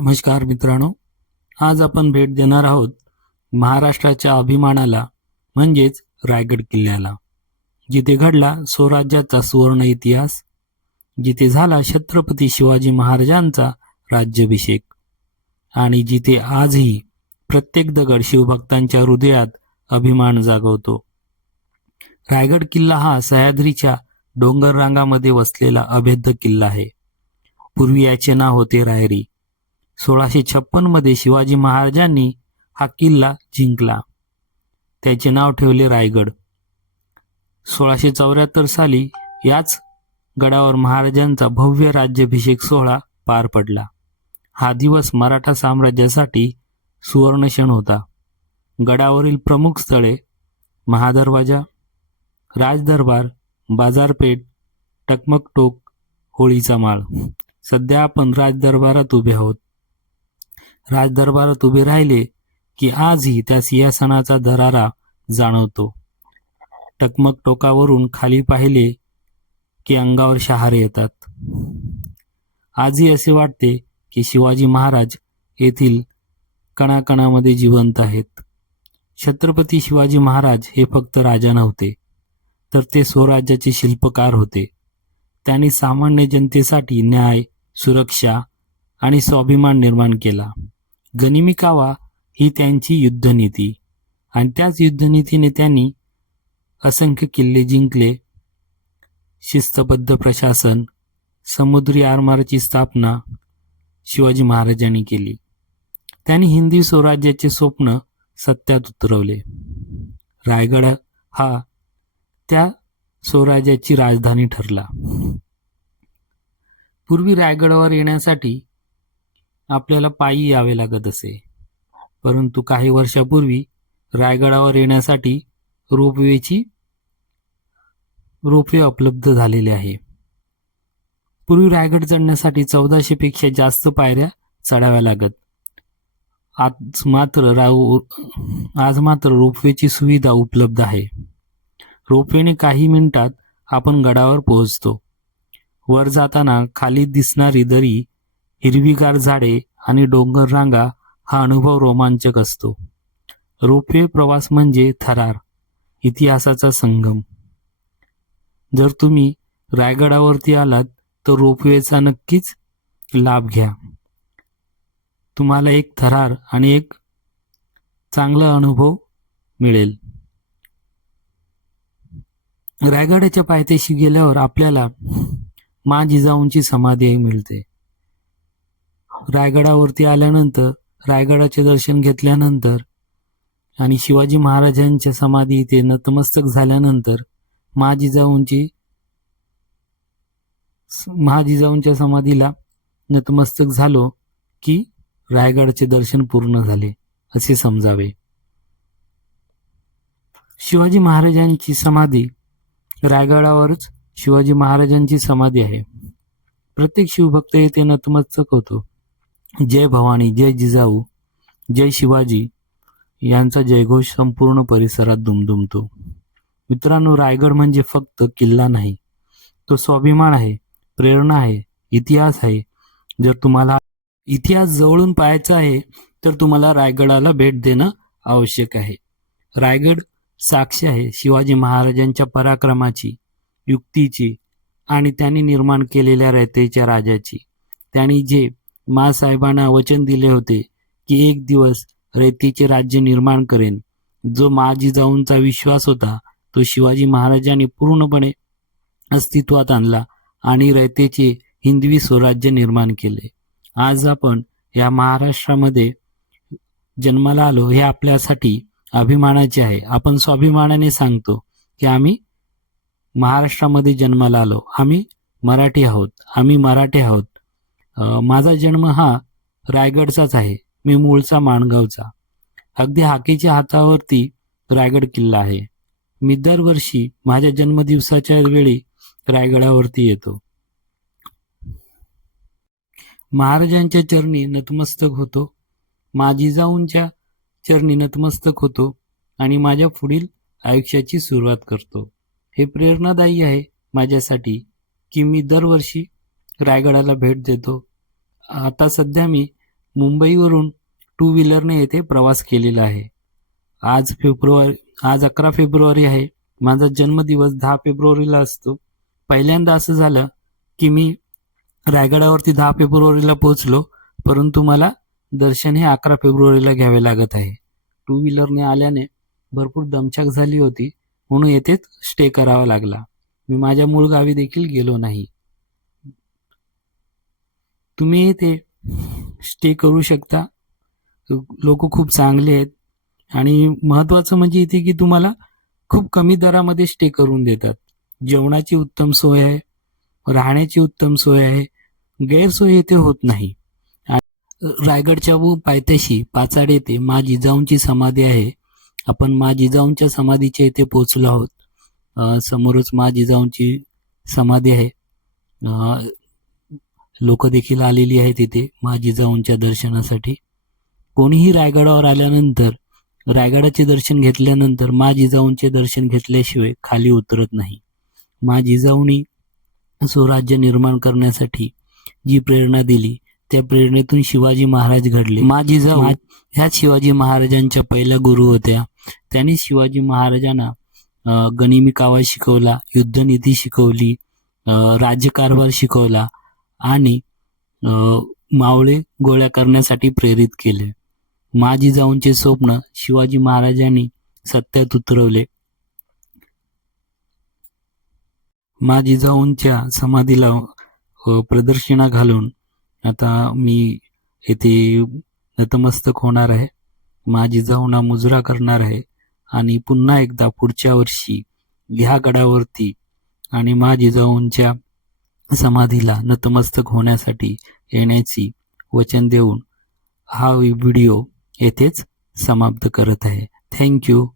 नमस्कार मित्रांनो आज आपण भेट देणार आहोत महाराष्ट्राच्या अभिमानाला म्हणजेच रायगड किल्ल्याला जिथे घडला स्वराज्याचा सुवर्ण इतिहास जिथे झाला छत्रपती शिवाजी महाराजांचा राज्याभिषेक आणि जिथे आजही प्रत्येक दगड शिवभक्तांच्या हृदयात अभिमान जागवतो. रायगड किल्ला हा सह्याद्रीच्या डोंगर रांगामध्ये वसलेला अभेद्य किल्ला आहे. पूर्वी याचे नाव होते रायरी. सोळाशे छप्पनमध्ये शिवाजी महाराजांनी हा किल्ला जिंकला. त्याचे नाव ठेवले रायगड. सोळाशे चौऱ्याहत्तर साली याच गडावर महाराजांचा भव्य राज्याभिषेक सोहळा पार पडला. हा दिवस मराठा साम्राज्यासाठी सुवर्णक्षण होता. गडावरील प्रमुख स्थळे महादरवाजा राजदरबार बाजारपेठ टकमकटोक होळीचा माळ. सध्या आपण राजदरबारात उभे आहोत. राजदरबारात उभे राहिले की आजही त्या सिंहासनाचा दरारा जाणवतो. टकमक टोकावरून खाली पाहिले की अंगावर शहारे येतात. आजही असे वाटते की शिवाजी महाराज येथील कणाकणामध्ये जिवंत आहेत. छत्रपती शिवाजी महाराज हे फक्त राजा नव्हते तर ते स्वराज्याचे शिल्पकार होते. त्यांनी सामान्य जनतेसाठी न्याय सुरक्षा आणि स्वाभिमान निर्माण केला. गनिमिकावा ही त्यांची युद्धनीती. आणि त्याच युद्धनीतीने त्यांनी असंख्य किल्ले जिंकले. शिस्तबद्ध प्रशासन समुद्री आरमाराची स्थापना शिवाजी महाराजांनी केली. त्यांनी हिंदी स्वराज्याचे स्वप्न सत्यात उतरवले. रायगड हा त्या स्वराज्याची राजधानी ठरला. पूर्वी रायगडावर येण्यासाठी आपल्याला पायी यावे लागत असे. परंतु काही वर्षापूर्वी रायगडावर येण्यासाठी रोपवेची रोपवे उपलब्ध झालेले आहे. पूर्वी रायगड चढण्यासाठी चौदाशे पेक्षा जास्त पायऱ्या चढाव्या लागत. आज मात्र राऊ आज मात्र रोपवेची सुविधा उपलब्ध आहे. रोपवेने काही मिनिटात आपण गडावर पोहोचतो. वर जाताना खाली दिसणारी दरी हिरवीगार झाडे आणि डोंगर रांगा हा अनुभव रोमांचक असतो. रोपवे प्रवास म्हणजे थरार इतिहासाचा संगम. जर तुम्ही रायगडावरती आलात तर रोपवेचा नक्कीच लाभ घ्या. तुम्हाला एक थरार आणि एक चांगला अनुभव मिळेल. रायगडाच्या पायथ्याशी गेल्यावर आपल्याला मा जिजाऊंची समाधी मिळते. रायगडावरती आल्यानंतर रायगडाचे दर्शन घेतल्यानंतर आणि शिवाजी महाराजांच्या समाधी इथे नतमस्तक झाल्यानंतर महाजिजाऊंची महाजिजाऊंच्या समाधीला नतमस्तक झालो की रायगडचे दर्शन पूर्ण झाले असे समजावे. शिवाजी महाराजांची समाधी रायगडावरच शिवाजी महाराजांची समाधी आहे. प्रत्येक शिवभक्त येथे नतमस्तक होतो. जय भवानी जय जिजाऊ जय शिवाजी यांचा जयघोष संपूर्ण परिसरात दुमदुमतो. मित्रांनो रायगड म्हणजे फक्त किल्ला नाही. तो स्वाभिमान आहे प्रेरणा आहे इतिहास आहे. जर तुम्हाला इतिहास जवळून पाहायचा आहे तर तुम्हाला रायगडाला भेट देणं आवश्यक आहे. रायगड साक्षी आहे शिवाजी महाराजांच्या पराक्रमाची युक्तीची आणि त्यांनी निर्माण केलेल्या रयतेच्या राजाची. त्यांनी जे मासाहेबांना वचन दिले होते की एक दिवस रयतेचे राज्य निर्माण करेन. जो महाजिजाऊंचा विश्वास होता तो शिवाजी महाराजांनी पूर्णपणे अस्तित्वात आणला आणि रयतेचे हिंदवी स्वराज्य निर्माण केले. आज आपण या महाराष्ट्रामध्ये जन्माला आलो हे आपल्यासाठी अभिमानाचे आहे. आपण स्वाभिमानाने सांगतो की आम्ही महाराष्ट्रामध्ये जन्माला आलो. आम्ही मराठी आहोत. आम्ही मराठी आहोत. माझा जन्म हा रायगडचाच आहे. मी मूळचा माणगावचा. अगदी हाकेच्या हातावरती रायगड किल्ला आहे. मी दरवर्षी माझ्या जन्मदिवसाच्या वेळी रायगडावरती येतो. महाराजांच्या चरणी नतमस्तक होतो. माझी जाऊनच्या चरणी नतमस्तक होतो आणि माझ्या पुढील आयुष्याची सुरुवात करतो. हे प्रेरणादायी आहे माझ्यासाठी की मी दरवर्षी रायगडाला भेट देतो. आता सध्या मी मुंबईवरून टू व्हीलरने येथे प्रवास केलेला आहे. आज फेब्रुवारी आज अकरा फेब्रुवारी आहे. माझा जन्मदिवस दहा फेब्रुवारीला असतो. पहिल्यांदा असं झालं की मी रायगडावरती दहा फेब्रुवारीला पोहोचलो परंतु मला दर्शन हे अकरा फेब्रुवारीला घ्यावे लागत आहे. टू व्हीलरने आल्याने भरपूर दमछाक झाली होती म्हणून येथेच स्टे करावा लागला. मी माझ्या मूळ गावी देखील गेलो नाही. तुम्ही इथे स्टे करू शकता. लोक खूप चांगले आहेत. आणि महत्त्वाचं म्हणजे इथे की तुम्हाला खूप कमी दरामध्ये स्टे करून देतात. जेवणाची उत्तम सोय आहे राहण्याची उत्तम सोय आहे गैरसोय इथे होत नाही. रायगडच्या व पायथ्याशी पाचाड येथे मा जिजाऊंची समाधी आहे. आपण मा जिजाऊंच्या समाधीच्या इथे पोहोचलो आहोत. समोरच मा जिजाऊंची समाधी आहे. लोक देखील आलेली आहेत मा जिजाऊंच्या दर्शनासाठी. कोणीही रायगडावर आल्यानंतर रायगडाचे दर्शन घेतल्यानंतर मा जिजाऊंचे दर्शन घेतल्याशिवाय खाली उतरत नाही. मा जिजाऊंनी स्वराज्य निर्माण करण्यासाठी जी प्रेरणा दिली त्या प्रेरणेतून शिवाजी महाराज घडले. मा जिजाऊ ह्याच शिवाजी महाराजांच्या पहिल्या गुरु होत्या. त्यांनी शिवाजी महाराजांना अ, गनिमी कावा शिकवला युद्धनीती शिकवली राज्यकारभार शिकवला आणि मावळे गोळ्या करण्यासाठी प्रेरित केले. माझी जाऊनचे स्वप्न शिवाजी महाराजांनी सत्यात उतरवले. मा जिजाऊंच्या समाधीला अ, घालून आता मी येथे नतमस्तक होणार आहे. माझी जाऊना मुजरा करणार आहे. आणि पुन्हा एकदा पुढच्या वर्षी ह्या गडावरती आणि माझी जाऊनच्या समाधीला नतमस्तक होण्यासाठी येण्याची वचन देऊन हा व्हिडिओ येथेच समाप्त करत आहे. थँक्यू.